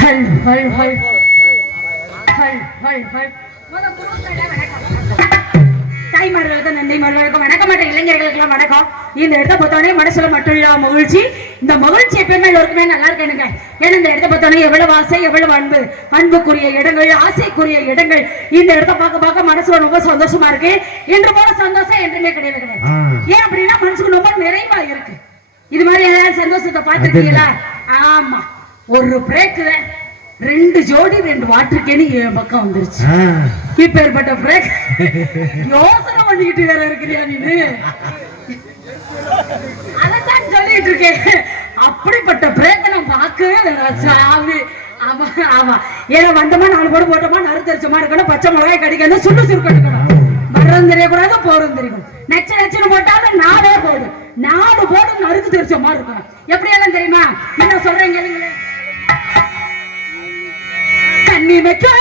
ஹல் ஹல் ஹல் ஹல் ஹல் ஹல் தாய்மார்களுக்கும் நன்றிமார்களுக்கும் வணக்கம். மற்ற இளைஞர்களுக்கெல்லாம் வணக்கம். இந்த இடத்த பார்த்தோன்னே மனசுல மட்டும் இல்ல மகிழ்ச்சி. இந்த மகிழ்ச்சி எப்பயுமே எல்லோருக்குமே நல்லா இருக்கேனுங்க. ஏன்னா இந்த இடத்த பார்த்தோன்னே எவ்வளவு ஆசை, எவ்வளவு அன்பு, அன்புக்குரிய இடங்கள், ஆசைக்குரிய இடங்கள். இந்த இடத்த பார்க்க பார்க்க மனசுல ரொம்ப சந்தோஷமா இருக்கு. இன்று போல சந்தோஷம் என்றுமே கிடையாது கிடையாது. ஏன் அப்படின்னா மனசுக்கு ரொம்ப நிறைவா இருக்கு. இது மாதிரி ஏதாவது சந்தோஷத்தை பார்த்துருக்கீங்களா? ஆமா, ஒரு பிரேக் 2 ஜோடி 2 வாட்டர் கேனி என் பக்கம் வந்துருச்சு. இப்ப ஏற்பட்ட பிரேக் யோசனை பண்ணிக்கிட்டு வேற இருக்கிறியா நீனு? அதான் சொல்லிட்டு இருக்கேன். அப்படிப்பட்ட பிரேக்க நான் பார்க்கவே சாமி. ஆமா ஆமா, ஏன்னா வந்தமா 4 போடு போட்டோமா, நறுத்தரிச்சமா இருக்கணும், பச்சை மிளகாய் கடிக்கணும், சுட்டு சுருக்க எடுக்கணும், வர்றதும் தெரியக்கூடாது, போறதும் தெரியணும். நெச்ச நெச்சுன்னு போட்டாலும் 4 போடு, 4 போடு நறுக்கு தெரிச்ச மாதிரி இருக்கணும். எப்படி எல்லாம் தெரியுமா? என்ன சொல்றேன் கேளுங்களேன். தண்ணி வைக்கும்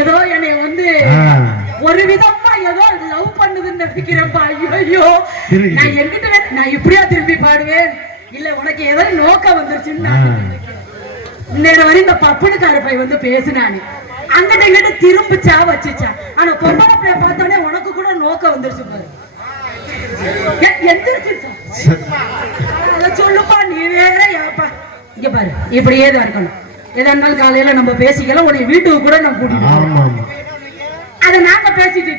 ஏதோ என்னை வந்து ஒரு விதமா ஏதோ லவ் பண்ணுதுன்னு நினைக்கிறேன்ப்பா. ஐயோ, நான் எங்கிட்ட நான் இப்படியா திருப்பி பாடுவேன்? இல்ல உனக்கு ஏதோ நோக்கம் வந்துருச்சுன்னு நேரம் வரை இந்த பப்புனுக்கார பை வந்து பேசினானு அங்கிட்ட இங்கிட்ட திரும்பிச்சா வச்சுச்சா. ஆனா பொம்பளை பைய பார்த்தோன்னே உனக்கு கூட நோக்கம் வந்துருச்சு பாரு. எந்திரிச்சு அத சொல்லுப்பா, நீ வேற ஏப்பா. இங்க பாரு, இப்படியே தான் இருக்கணும். எதா இருந்தாலும் காலையில நம்ம பேசிக்கலாம். உடைய வீட்டுக்கு கூட நம்ம கூட்டிட்டு அதை நாங்க பேசிட்டு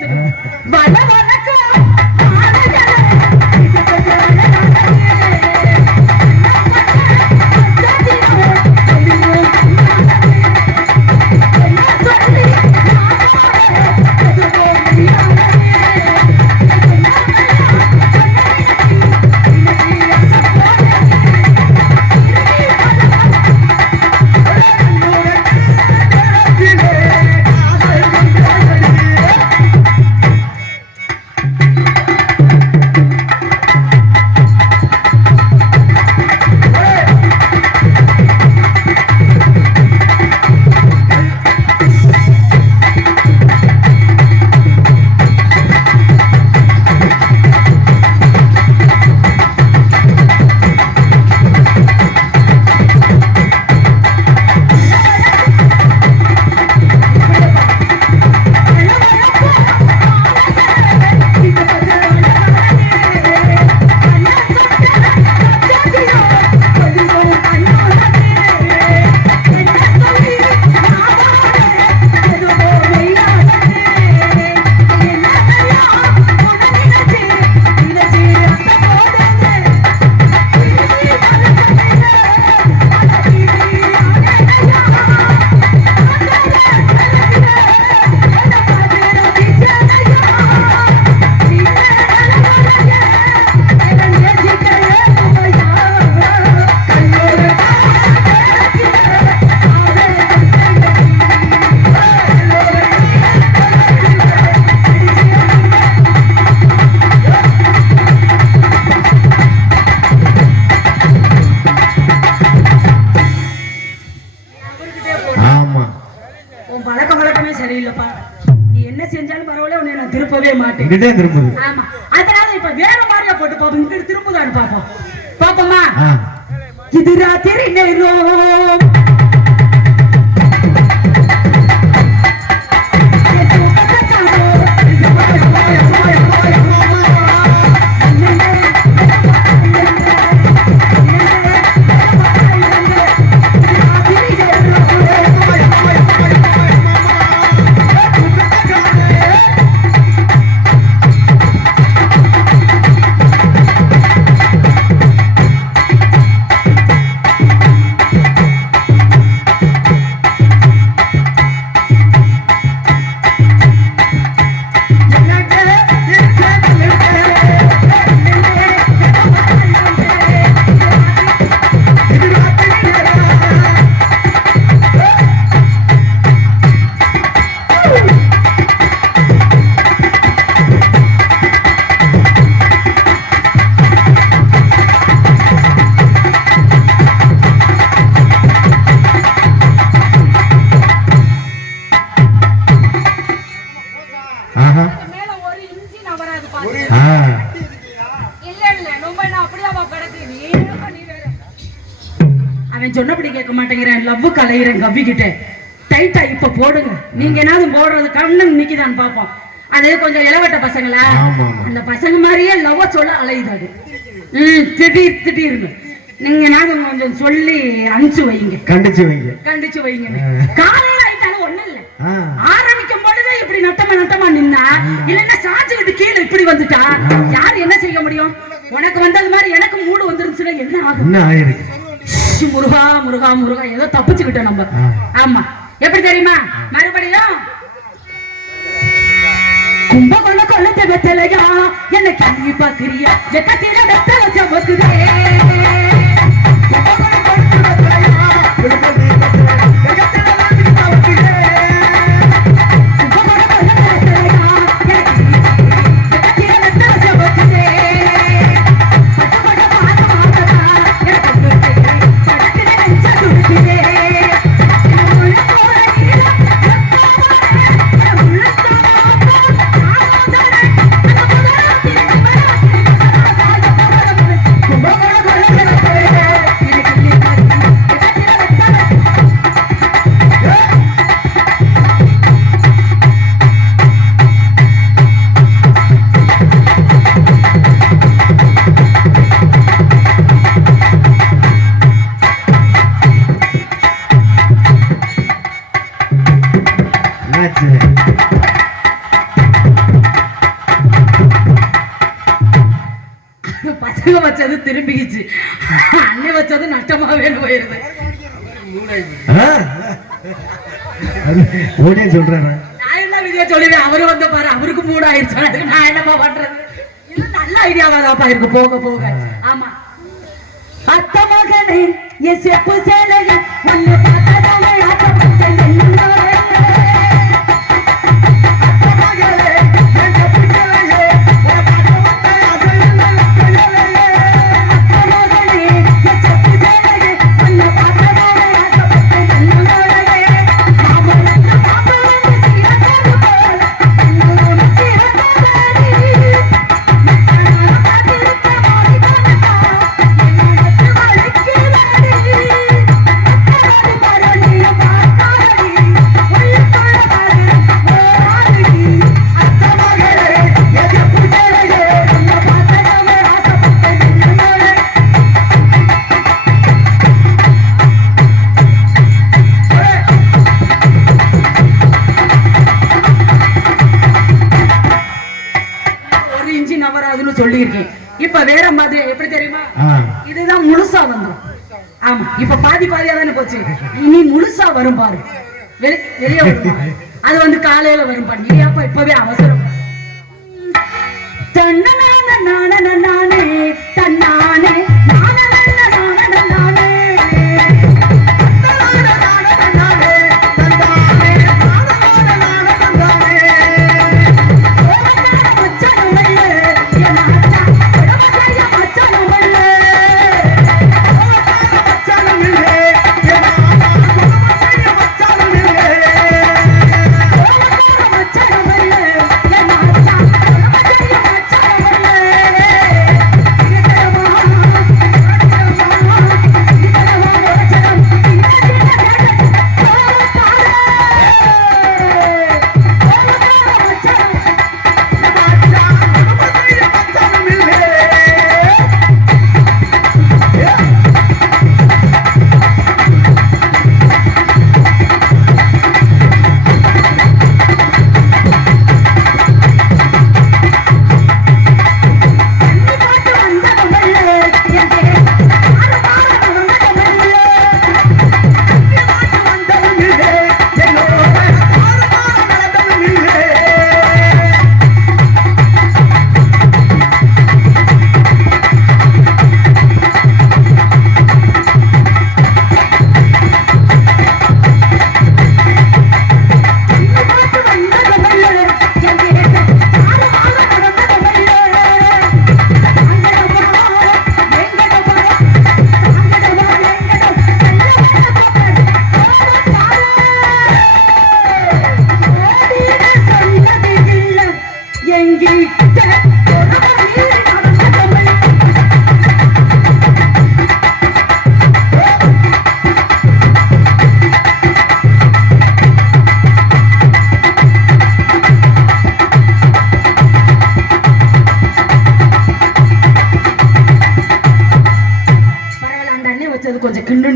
இல்லப்பா. நீ என்ன செஞ்சாலும் பரவாயில்ல, உன்னை நான் திருப்பவே மாட்டேன். ஆமா, அதனால இப்ப வேற மாதிரியா போட்டு பாப்போம். இங்கிட்டு திரும்புதான்னு பாப்போம். பாப்போமா? இது ராத்திரி நேரம் அவன் சொன்னபடி கேட்க மாட்டேங்கிறேன். லவ் கலையிறேன் கவ்வி கிட்ட. டைட்டா இப்ப போடுங்க. நீங்க என்னது போடுறது கண்ணன் நிக்கிதான் பாப்போம். அது கொஞ்சம் இளவட்ட பசங்களா, அந்த பசங்க மாதிரியே லவ் சொல்ல அலையுது அது. திடீர்னு நீங்க என்னது கொஞ்சம் சொல்லி அனுப்பிச்சு வைங்க, கண்டிச்சு வைங்க. காலையில ஆயிட்டாலும் ஒண்ணு இல்ல, ஆரம்பிக்கும் பொழுது இப்படி நட்டமா நின்னா, இல்லன்னா சாச்சுக்கிட்டு கீழே இப்படி வந்துட்டா யாரு என்ன செய்ய முடியும்? உனக்கு வந்தது மாதிரி எனக்கு மூடு வந்துருச்சுன்னா என்ன ஆகும்? முருகா முருகா முருகா, ஏதோ தப்பிச்சுக்கிட்டோம் நம்ம. ஆமா, எப்படி தெரியுமா? மறுபடியும் கும்பகோண கொள்ளத்தை வெத்தலையா என்ன கண்ணி பாக்குறியா? வெக்கத்தில வெத்தலை சமக்குதே. பசங்க வச்சது திரும்பிச்சு, அண்ணன் வச்சது நட்டமாவே போயிருது. நான் என்ன விதியா சொல்லுவேன், அவரு வந்த பாரு, அவருக்கு மூட ஆயிடுச்சு. நான் என்னப்பா பண்றது? இது நல்ல ஐடியாவாதாப்பா இருக்கு போக போக. ஆமா, அத்த மகனே என் செப்பு சேலைய ஒன்னு பார்த்ததாலே ஆசைப்பட்டேன். சொல்லியிருக்கேன். இப்ப வேற மாதிரி எப்படி தெரியுமா? இதுதான் முழுசா வந்துடும். ஆமா, இப்ப பாதியா தானே போச்சு, இனி முழுசா வரும் பாரு, வெளியே வரும். அது வந்து காலையில வரும் பாரு. நீயாப்பா இப்பவே அவசரம். தன்னானே தன்னானே தன்னானே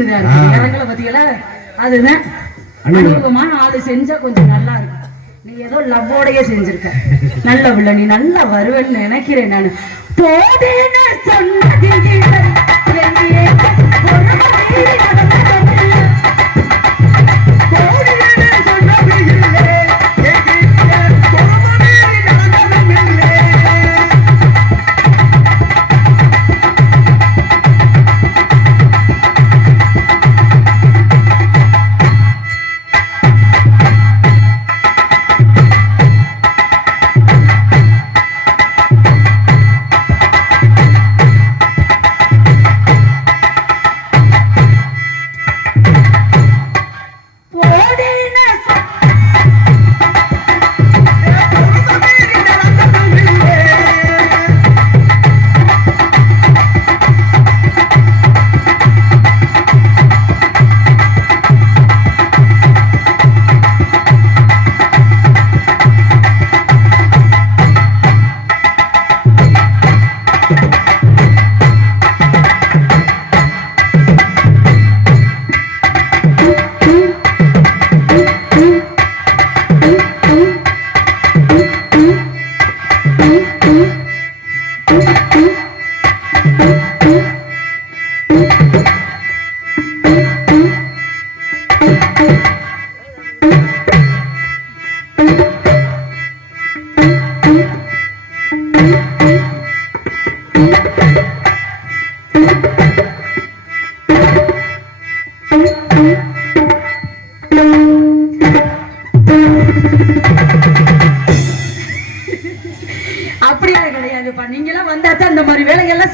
ஜில்லுன்னு இறங்கல பத்தியெல்லாம் அதுதான் அனுபவமான ஆளு செஞ்சா கொஞ்சம் நல்லா இருக்கும். நீ ஏதோ லவ்வோடையே செஞ்சிருக்க. நல்ல பிள்ளை, நீ நல்லா வருவேன்னு நினைக்கிறேன் நான். போதேன்னு சொன்னது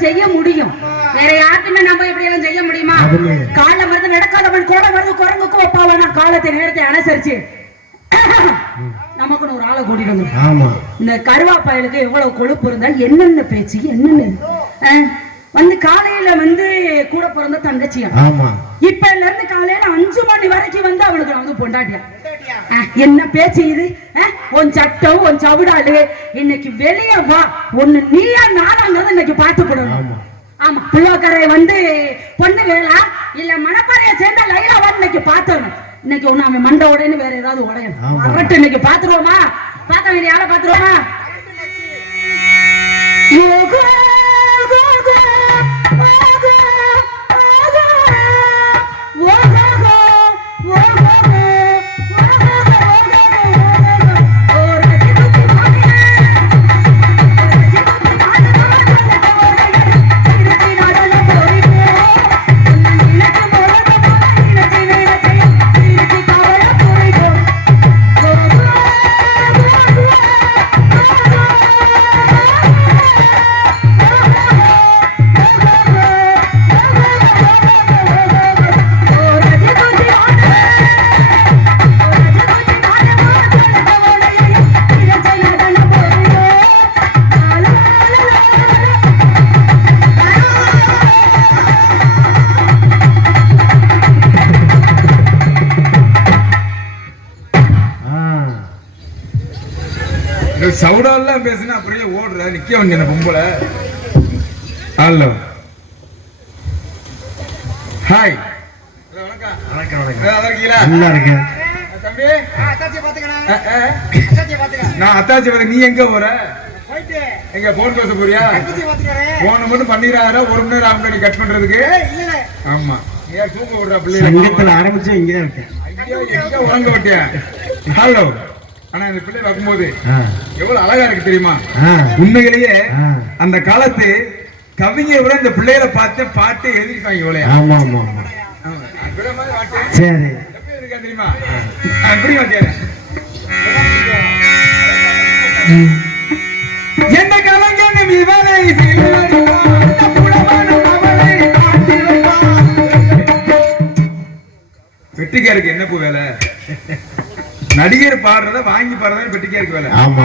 செய்ய முடியும். வேற யாருக்குமே நம்ம இப்படி எல்லாம் செய்ய முடியுமா? கால மருந்து நடக்காதவன் கோல மருந்து குரங்குக்கு ஒப்பாவனா காலத்தை நேரத்தை அனுசரிச்சு நமக்குன்னு ஒரு ஆளை கூட்டிட்டு வந்து இந்த கருவாப்பாயலுக்கு எவ்வளவு கொழுப்பு இருந்தா என்னென்ன பேச்சு என்னென்ன வந்து காலையில வந்து கூட பிறந்த தங்கச்சியா இப்ப இருந்து காலையில 5 மணி வரைக்கும் வந்து அவளுக்கு வந்து பொண்டாட்டியா என்ன பேச்சு இது? உன் சட்டம் உன் சவுடாலு இன்னைக்கு வெளியே வா, ஒண்ணு நீயா நானாங்கிறத இன்னைக்கு பார்த்து போடணும். ஆமா, புள்ளோக்கரை வந்து பொண்ணு வேளா இல்ல மணப்பாறைய சேர்ந்த லைலாவா இன்னைக்கு பார்த்தணும். இன்னைக்கு ஒண்ணு அவன் மண்டை உடையன்னு வேற ஏதாவது உடையணும். அரட்டு இன்னைக்கு பாத்துருவோமா? பார்க்க வேண்டிய ஆளை பாத்துருவோமா? சவுடாலாம் பேசுனா அப்படியே ஓடுற நிக்க வேண்டிய பொம்பளை. ஹலோ ஹாய் வணக்கம். வணக்கம் வணக்கம். நல்லா இருக்கேன் தம்பி. நான் அத்தாச்சி பார்த்து நீ எங்க போற? எங்க போன் பேச போறியா? போன் மட்டும் பண்ணிடுறாரு. 1 மணி நேரம் ஆகும் கட் பண்றதுக்கு. ஆமா, ஏன் தூங்க விடுறா பிள்ளைங்க? ஆரம்பிச்சு இங்கதான் இருக்கேன். உறங்க விட்டேன். ஹலோ. ஆனா இந்த பிள்ளை பார்க்கும்போது எவ்வளவு அழகா இருக்கு தெரியுமா? உண்மையிலேயே அந்த காலத்து கவிஞர் விட இந்த பிள்ளைகளை பார்த்து பாட்டு எழுதிருக்காங்க. இவ்வளவு ஆமா ஆமா சரி எப்படி இருக்கா தெரியுமா? எப்படி வாத்தியாரே எந்த கலைஞனும் இவனை வெட்டிக்காருக்கு என்ன பூ வேலை? நடிகர் பாடுறத வாங்கி பாடுறத பெட்டிக்காருக்கு வேலை. ஆமா,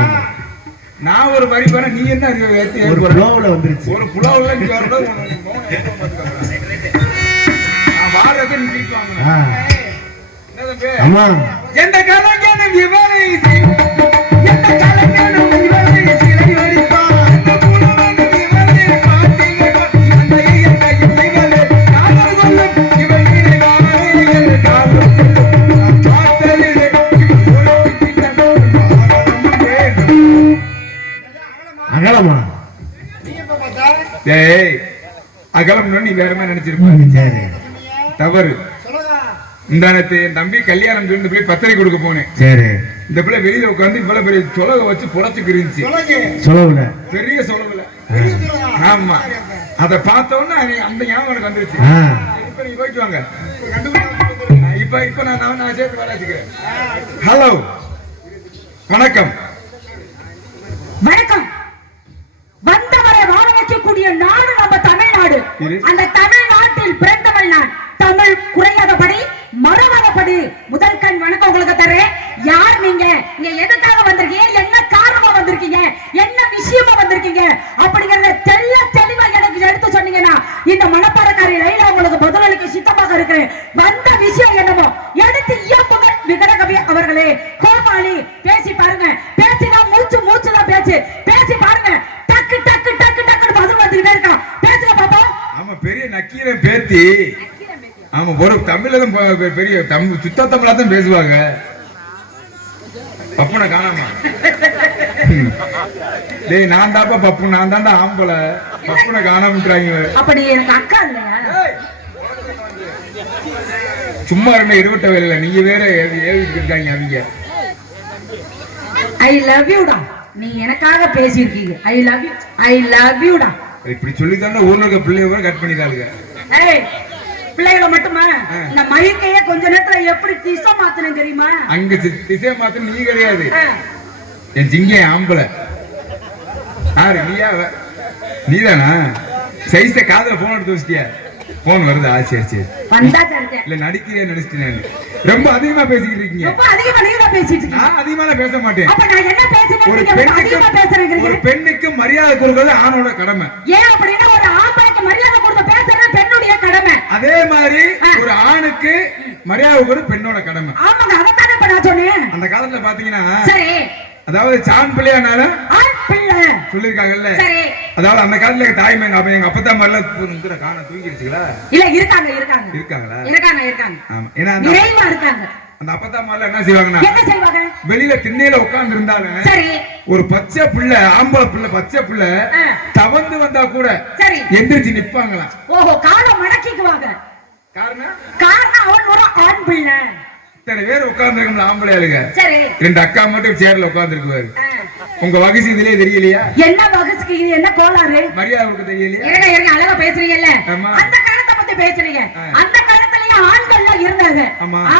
நான் ஒரு வரி பாரு, நீ என்ன ஒரு புலாவுல வந்துருச்சு. ஒரு புலாவுல நீ வரது நான் பாடுறத நீ திருப்பி வாங்கணும். என்ன தம்பி? ஆமா, எந்த கலைஞனும் இவனை எந்த கலைஞனும் இவனை சிலை வடிப்பான் அந்த புலவனும் இவனை பாட்டிலே அந்த இயற்கையும் இவனை காதல் கொள்ளும் இவனை டேய் அகலம் நீ வேற மாதிரி நினைச்சிருப்பாங்க. சரி தவறு. இந்தானத்து என் தம்பி கல்யாணம் இந்த பிள்ளை பத்திரிக்கை கொடுக்க போனேன். சரி இந்த பிள்ளை வெளியில உட்காந்து இவ்வளவு பெரிய சொலக வச்சு புடச்சுக்கு இருந்துச்சு. சொல்லவுல பெரிய சொலவுல. ஆமா அத பார்த்த உடனே அந்த ஞாபகம் எனக்கு வந்துருச்சு. இப்ப நீங்க போயிட்டு வாங்க. இப்ப நான் சேர்த்து வராச்சுக்கிறேன். ஹலோ வணக்கம். வணக்கம். வந்தவரை வாழ வைக்கக்கூடிய நாடு நம்ம தமிழ்நாடு. அந்த தமிழ்நாட்டில் பிறந்தவள் நான். தமிழ் குறையாதபடி மறவாதபடி முதல் கண் வணக்கம் உங்களுக்கு தரேன். யார் நீங்க? இங்க எதுக்காக வந்திருக்கீங்க? என்ன காரணமா வந்திருக்கீங்க? என்ன விஷயமா வந்திருக்கீங்க அப்படிங்கறத தெளிவா எனக்கு எடுத்து சொன்னீங்கன்னா இந்த மனப்பாடக்காரி லைலா உங்களுக்கு பதிலளிக்க சித்தமாக இருக்கிறேன். வந்த விஷயம் என்னவோ எடுத்து இயப்புங்க. விகடகவி அவர்களே, கோபாலி பேசி பாருங்க. பேசிதான் மூச்சு தான் பேசி பாருங்க. டக்கு டக்கு டக்கு டக்குன்னு பதில் வந்துகிட்டே இருக்கான். பேசுங்க பாப்போம். ஆமா பெரிய நக்கீரன் பேத்தி. ஆமா ஒரு தமிழ்ல தான் பெரிய சுத்த தமிழா தான் பேசுவாங்க. பப்புனை காணாமா? டேய் நான் தாப்பா பப்பு, நான் தாண்டா ஆம்பளை. பப்புனை காணாமன்றாங்க. அப்ப நீ எனக்கு அக்கா இல்லையா? சும்மா இருந்த இருவட்ட வேலை நீங்க வேற எழுதிட்டு இருக்காங்க அவங்க. ஐ லவ் யூ டா. நீ எனக்காக பேசியிருக்கீங்க. ஐ லவ் யூ டா. இப்படி சொல்லி தாண்டா ஊர்ல இருக்க பிள்ளைங்க கட் பண்ணிட்டாளுங்க. ஏய் பிள்ளைகளை மட்டுமா இந்த மயிக்கையே கொஞ்ச நேரத்துல எப்படி திசை மாத்தணும் தெரியுமா? அங்க திசை மாத்த நீ கிடையாது. என் ஜிங்க ஆம்பளை. யாரு நீயா? நீதானா? சைஸ காதல போன் எடுத்து வச்சிட்டியா? போன் வருது. சரி வந்தா சரிங்க. இல்ல நடிக்கிறேன் நினைச்சிட்டேன். ரொம்ப அதிகமா பேசிக்கிட்டு இருக்கீங்க. ரொம்ப அதிகமா நீங்க பேசிட்டு இருக்கீங்க. நான் அதிகமா பேச மாட்டேன். அப்ப நான் என்ன பேசுறேன்? அதிகமா பேசுறேன். ஒரு பெண்ணுக்கு மரியாதை கொடுக்கிறது ஆணோட கடமை. ஏன் அப்படின்னா ஒரு ஆம்பளைக்கு மரியாதை கொடுத்து பேசுறது பெண்ணுடைய கடமை. அதே மாதிரி ஒரு ஆணுக்கு மரியாதை கொடுக்கிறது பெண்ணோட கடமை. ஆமாங்க, அதத்தானே இப்ப நான் சொன்னேன். அந்த காலத்துல பாத்தீங்கன்னா சரி அதாவது சான் பிள்ளையானாலும் ஆண் பிள்ளை சொல்லிருக்காங்கல்ல. சரி அதாவது அந்த காலத்துல தாய்மை எங்க அப்பத்தா மாதிரிலாம் காண தூங்கிடுச்சுங்களா? இல்ல இருக்காங்களா? இருக்காங்க. ஆமா ஏன்னா நிறைவா இருக்காங்க. அந்த அப்பத்தா மாதிரிலாம் என்ன செய்வாங்க? வெளியில திண்ணையில உட்கார்ந்து இருந்தாலும் சரி ஒரு பச்சை பிள்ளை, ஆம்பளை பிள்ளை, பச்சை பிள்ளை தவந்து வந்தா கூட சரி எந்திரிச்சு நிப்பாங்களாம். ஓஹோ, காலை மடக்கிக்குவாங்க. காரணம் அவன் ஒரு ஆண் பிள்ளை. இத்தனை பேர் உட்கார்ந்து ஆம்பளை ஆளுங்க. சரி 2 அக்கா மட்டும் சேர்ல உட்கார்ந்து இருக்குவாரு. உங்க வகசி இதுலயே தெரியலையா? என்ன வகசுக்கு இது? என்ன கோளாறு? மரியாதை கொடுக்க தெரியலையா? இருங்க அழகா பேசுறீங்கல்ல. அந்த காலத்தை பத்தி பேசுறீங்க. அந்த காலத்துலயே ஆண்கள்லாம் இருந்தாங்க.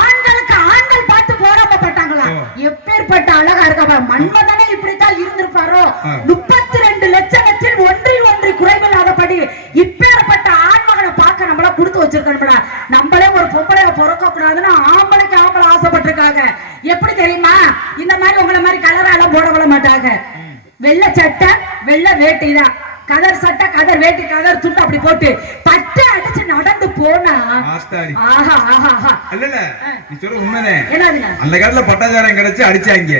ஆண்களுக்கு ஆண்கள் பார்த்து போராடப்பட்டாங்களா? எப்பேற்பட்ட அழகா இருக்கா? மன்மதனே இப்படித்தான் இருந்திருப்பாரோ? 32 லட்சத்தில் ஒன்று குறைவில்லாதபடி இப்பேற்பட்ட ஆண்மகனை பார்க்க நம்மள கொடுத்து வச்சிருக்கணும்டா. நம்மளே ஒரு பொம்பளைய பிறக்க கூடாதுன்னு ஆம்பளைக்கு ஆம்பளை ஆசைப்பட்டிருக்காங்க. எப்படி தெரியுமா? இந்த மாதிரி உங்களை மாதிரி கலரால போட மாட்டாங்க. வெள்ளை சட்டை வெள்ளை வேட்டி தான். கதர் சட்டை கதர் வேட்டி கதர் துண்டு அப்படி போட்டு பட்டை அடிச்சு நடந்து போனா ஆஹா ஆஹா ஆஹா. இல்ல நீ சொல்ற உண்மைதான். என்னதுங்க? அந்த காலத்துல பட்டாச்சாரம் கிடைச்சு அடிச்சாங்க.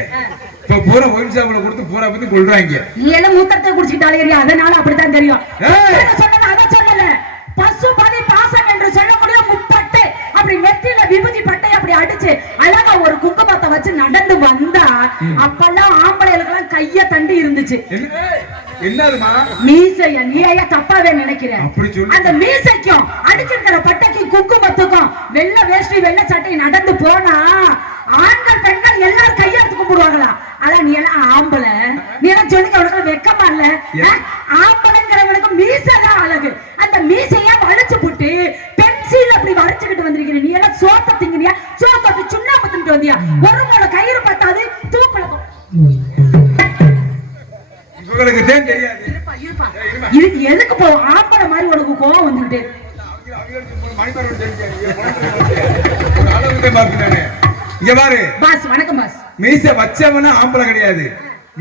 இப்ப பூரா ஒயின் ஷாப்ல கொடுத்து பூரா பத்தி கொள்றாங்க. நீ எல்லாம் மூத்தத்தை குடிச்சிட்டாலே அதனால அப்படித்தான் தெரியும். சொன்னது அதை சொல்லல. பசுபதி பாசம் என்று சொல்லக்கூடிய முப்பட்டு அப்படி நெத்தியில விபூதி பட்டை அப்படி அடிச்சு அழகா ஒரு குங்குமத்தை வச்சு நடந்து வந்தா அப்பெல்லாம் ஆம்பளைகளுக்கெல்லாம் கைய தண்டி இருந்துச்சு. என்னதுமா? மீசைய நீ ஐயா தப்பாவே நினைக்கிறேன். அந்த மீசைக்கும் அடிச்சிருக்கிற பட்டைக்கும் குங்குமத்துக்கும் வெள்ளை வேஷ்டி வெள்ளை சட்டை நடந்து போனா ஆண்கள் பெண்கள் எல்லாரும் கையெடுத்து கும்பிடுவாங்களா? அதான் நீ எல்லாம் ஆம்பளை. நீ எல்லாம் சொல்லிக்க உனக்கு வெக்கமா இல்ல? ஆம்பளைங்கிறவனுக்கு மீசைதான் அழகு. அந்த மீசையா வளைச்சு போட்டு பென்சில் அப்படி வரைச்சுக்கிட்டு வந்திருக்கிற நீ எல்லாம் சோத்த திங்கிறியா? சோத்த சுண்ணாம்பு தின்ட்டு வந்தியா? ஒரு முறை கயிறு பத்தாது தூக்குல உங்களுக்கு தெரியாது. இதுக்கு எதுக்கு போ ஆம்பளை மாதிரி உனக்கு கோவம் வந்துட்டு? இங்க பாரு பாஸ். வணக்கம் பாஸ். மீச வச்சவன ஆம்பளை கிடையாது.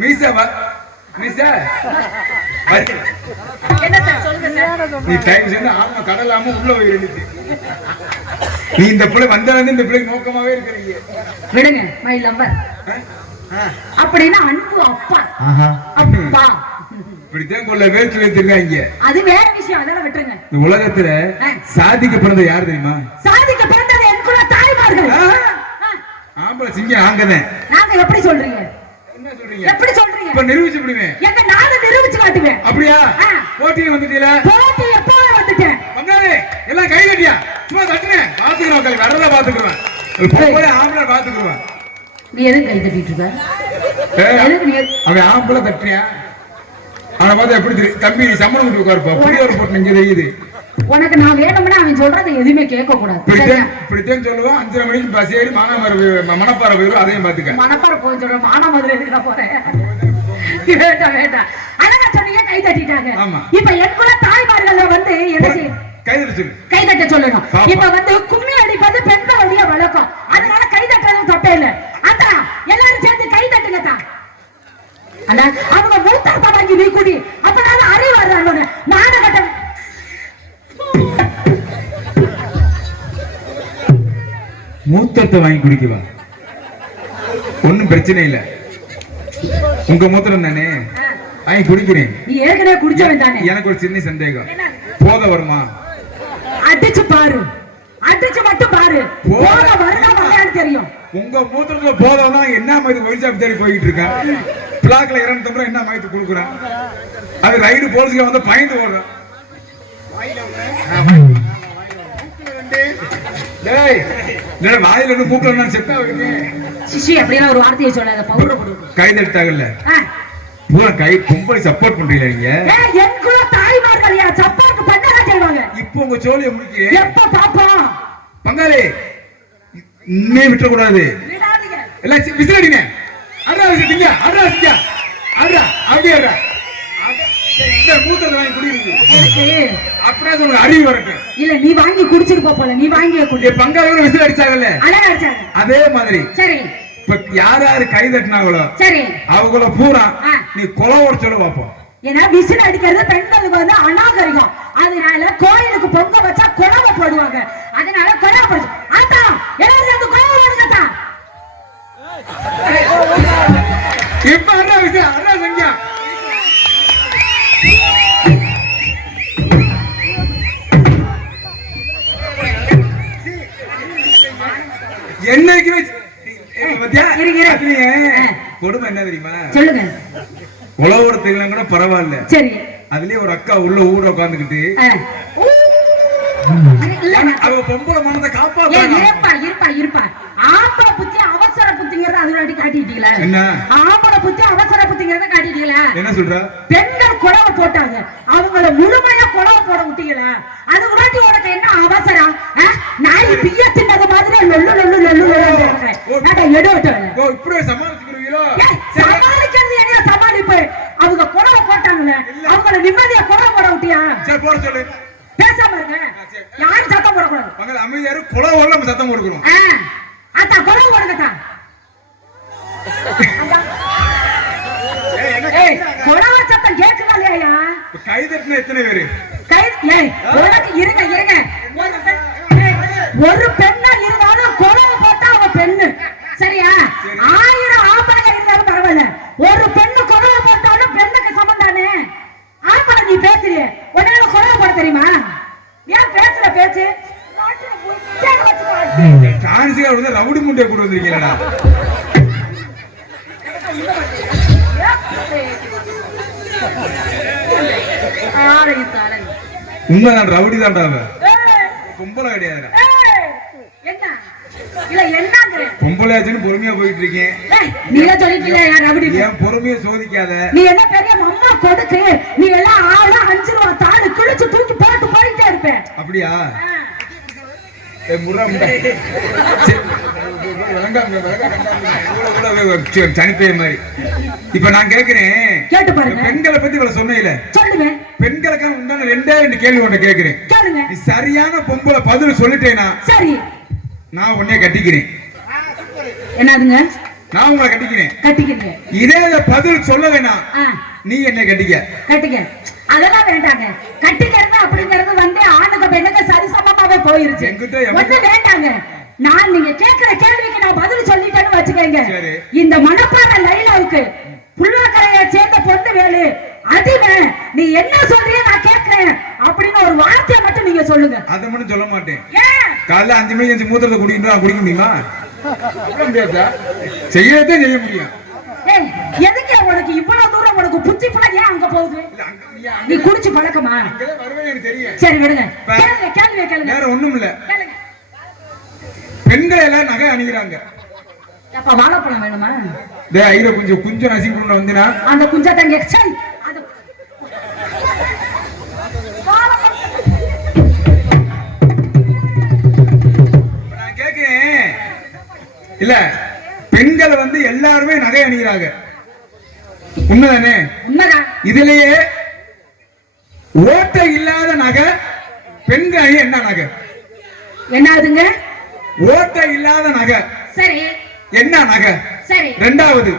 மீச என்ன சார் சொல்லுங்க சார். நீ டைம் செஞ்சு ஆமா கடலாம உள்ள போய் இருந்துச்சு. நீ இந்த பிள்ளை வந்தாலும் இந்த பிள்ளைக்கு நோக்கமாவே இருக்கிறீங்க. விடுங்க மை லவ்வர். அப்படின்னா அன்பு அப்பா. அப்பா இப்படித்தான் கொள்ள வேர்த்து வைத்திருக்காங்க. அது வேற விஷயம். அதெல்லாம் விட்டுருங்க. இந்த உலகத்துல சாதிக்க பிறந்தது யாரு தெரியுமா? சாதிக்க பிறந்தது எனக்குள்ள தாய்மார்கள். ஆம்பளை சிங்கம் நாங்கதான். நாங்க எப்படி சொல்றீங்க? என்ன சொல்றீங்க? எப்படி சொல்றீங்க? இப்ப நிரூபிச்சு விடுவேன். எங்க நானு நிரூபிச்சு காட்டுவேன். அப்படியா? ஆ. போட்டிக்கு வந்துட்டீல? போட்டி எப்பவே வந்துட்டேன். பங்காளி எல்லாம் கை கட்டியா? சும்மா தட்டுனேன். பாத்துக்கிறோம் கை கடல பாத்துக்கிறேன். போய் ஆம்பளை பாத்துக்கிறேன். நீ எதுக்கு கை தட்டிட்டு இருக்க? எதுக்கு நீ அவன் ஆம்பளை தட்டுறியா? அவனை பார்த்தா எப்படி தெரியும்? தம்பி நீ சம்பளம் கொடுத்து உட்காருப்பா. புளியோர் போட்டு இங்க தெரியுது. உனக்கு நான் வேணும்னா அவன் சொல்றதை எதுவுமே கேட்க கூடாது. இப்படித்தான் சொல்லுவான். 5:30 மணிக்கு பஸ் ஏறி மணப்பாறை போயிடும். அதையும் பாத்துக்க. மணப்பாறை போய் சொல்றேன். மானாமதுரை எதுக்கு போறேன்? வேண்டாம் வேண்டாம். அழகா சொன்னீங்க, கை தட்டிட்டாங்க. இப்ப எனக்குள்ள தாய்மார்கள் வந்து என்ன செய்யும்? கை தட்ட சொல்லு. கை தட்ட சொல்லணும். இப்ப வந்து கும்மி அடிப்பது பெண்களுடைய வழக்கம். அதனால கை தட்டுறது தப்பே இல்லை. அதான் எல்லாரும் சேர்ந்து கை தட்டுங்க தான். அண்ணா அவங்க மூத்தாப்பா வாங்கி நீ குடி. அப்பதான் அறிவு வர்றாங்க. மானகட்டம் மூத்தத்தை வாங்கி குடிக்கவா? ஒன்னும் பிரச்சனை இல்ல. உங்க மூத்திரம் தானே வாங்கி குடிக்கிறேன். நீ ஏற்கனவே குடிச்சவன் தானே. எனக்கு ஒரு சின்ன சந்தேகம். போத வருமா? அடிச்சு பாரு. அடிச்சு மட்டும் பாரு. போத வருதா வரலையான்னு தெரியும். உங்க மூத்திரத்துல போதவனா என்ன மாதிரி ஒயின் ஷாப் தேடி போயிட்டு இருக்கேன். பிளாக்ல 200 என்ன மாதிரி கொடுக்குறேன். அது ரைடு போலீஸ்ல வந்து பயந்து ஓடுறேன். வாயில இருந்து மூக்கல செத்தா சிஷி அப்படின்னா ஒரு வார்த்தையை சொல்லாத. பவுடர் போடு. கை தட்டாங்கல்ல பூரா கை பொம்பளை சப்போர்ட் பண்றீங்க நீங்க. எனக்குள்ள தாய்மார்கள் சப்போர்ட் பண்ணதான் செய்வாங்க. இப்போ உங்க சோழியை முடிக்கிறேன். எப்ப பாப்போம்? பங்காளி இன்னே விட்டுற கூடாது. எல்லாம் விசிலடிங்க. அடா விசிலடிங்க. அடா விசிலடிங்க. அடா அப்படியே அடா. இந்த மூத்தத்தை வாங்கி குடிங்க. அப்படியே சொல்லுங்க அறிவு வரட்டும். இல்ல நீ வாங்கி குடிச்சிட்டு போல. நீ வாங்கி குடி. பங்காளி விசில் அடிச்சாங்கல்ல அழகா அடிச்சாங்க. அதே மாதிரி சரி. இப்ப யார் யாரு கை தட்டினாங்களோ சரி அவங்கள பூரா நீ கொலவோட சொல்ல பாப்போம். ஏன்னா விசில் அடிக்கிறது பெண்களுக்கு வந்து அநாகரிகம். அதனால கோயிலுக்கு பொங்க வச்சா குழவை போடுவாங்க. அதனால குழவை போடு. ஆத்தா எல்லாரும் அந்த குழவை போடுங்கத்தா. இப்ப அண்ணா விஷயம் அண்ணா சங்கியா என்னைக்குமே கொடுமை என்ன தெரியுமா? சொல்லுங்க. உழவோட தெரியலாம் கூட பரவாயில்ல. சரி. அதுலயே ஒரு அக்கா உள்ள ஊட உட்காந்துக்கிட்டு அவ பொம்பளை மனதை காப்பாத்து. இருப்பா ஆம்பளை புத்தி அவசர புத்திங்கிறத அதுவாட்டி காட்டிட்டீங்களா? என்ன ஆம்பளை புத்தி அவசர புத்திங்கிறத காட்டிட்டீங்களா? என்ன சொல்ற? பெண்கள் குழவை போட்டாங்க. அவங்கள முழுமையா குழவை போட விட்டீங்களா? அது வாட்டி உனக்கு என்ன அவசரம்? நாய் பிய தின்னது மாதிரி லொல்லு லொல்லு லொல்லு இப்படியே சமாளிச்சுக்கிறீங்களோ? சமாளிக்கிறது என்ன சமாளிப்பு? அவங்க குழவை போட்டாங்கல்ல, அவங்கள நிம்மதியா குழவை போட விட்டியா? சரி போட சொல்லு. பேசாம இருங்க. யாரும் சத்தம் போடக்கூடாது. மகள் அமைதியாரு. குழவை நம்ம சத்தம் கொடுக்கிறோம். அத்தா குழவை போடுங்கத்தா. குழவை சத்தம் கேட்குதா இல்லையா? கை தட்டின எத்தனை பேரு? இருங்க ஒரு பெண்ணா இருந்தாலும் குழவை போட்டா அவ பெண்ணு. சரியா? 1000 ஆம்பளை இருந்தாலும் பரவாயில்ல. ஒரு பெண்ணு குழவை போட்டாலும் பெண்ணுக்கு சமம் தானே. ஆம்பளை நீ பேசுறிய உடனே குழவை போட தெரியுமா? ஏன் பேசுற பேச்சு ரவுடி முட்டையை கூட வந்திருக்கீங்களா? உண்மை நான் ரவுடி தான்டா. பொம்பளை கிடையாது. பொம்பளையாச்சுன்னு பொறுமையா போயிட்டு இருக்கேன். என் பொறுமையை சோதிக்காத. நீ என்ன பெரிய அம்மா கொடுக்கு. நீ எல்லாம் 5 ரூபா தாடு கிழிச்சு தூக்கி போட்டு போயிட்டே இருப்பேன். அப்படியா? சனிப்பைய மாதிரி. இப்ப நான் கேக்குறேன், கேட்டு பாருங்க. பெண்களை பத்தி இவ்வளவு சொன்னீல, சொல்லுங்க. பெண்களுக்கான உண்டான 2 கேள்வி ஒண்ணு கேக்குறேன். நீ சரியான பொம்பளை பதில் சொல்லிட்டேனா சரி நான் உன்னைய கட்டிக்கிறேன். என்னதுங்க? நான் உங்களை கட்டிக்கிறேன். கட்டிக்கிறீங்க. இதே பதில் சொல்ல வேணாம். நீ என்ன கட்டிக்க. கட்டிக்க. அதெல்லாம் வேண்டாங்க. கட்டிக்கிறது அப்படிங்கிறது வந்து ஆணுக்கு பெண்ணுக்கு சரிசமமாவே போயிருச்சு. ஒண்ணு வேண்டாங்க. நான் நீங்க கேக்குற கேள்விக்கு நான் பதில் சொல்லிட்டேன்னு வச்சுக்கோங்க. இந்த மணப்பாறை லைலாவுக்கு புள்ளாக்கரையை சேர்ந்த பொண்ணு வேலு அதிமே நீ என்ன சொல்றிய நான் கேட்கிறேன் அப்படின்னு ஒரு வார்த்தையை மட்டும் நீங்க சொல்லுங்க. அதை மட்டும் சொல்ல மாட்டேன். காலைல 5 மணிக்கு 5 மூத்திரத்தை குடிக்கணும். குடிக்க முடியுமா? செய்யறதே செய்ய முடியும். எதுக்கு உனக்கு இவ்வளவு தூரம் உனக்கு புத்தி புள்ள ஏன் அங்க போகுது? நீ குடிச்சு பழக்கமா? சரி விடுங்க. கேளுங்க கேளுங்க. வேற ஒண்ணும் இல்ல. பெண்கள் எல்லாம் நகை அணிகிறாங்க. அப்ப வாழைப்பழம் வேணுமா? டேய் ஐயோ கொஞ்சம் நசிக்கு கொண்டு வந்தினா அந்த குஞ்சத்தங்க சரி அது நான் கேக்குறேன். இல்ல பெண்கள் வந்து எல்லாருமே நகை அணிகிறாங்க. உண்மைதானே? உண்மைதான். இதுலயே ஓட்டை இல்லாத நகை பெண்கள் அணி என்ன நகை? என்னதுங்க? ஓட்டை இல்லாத நகை. சரி. என்ன நகை? சரி. ரெண்டாவது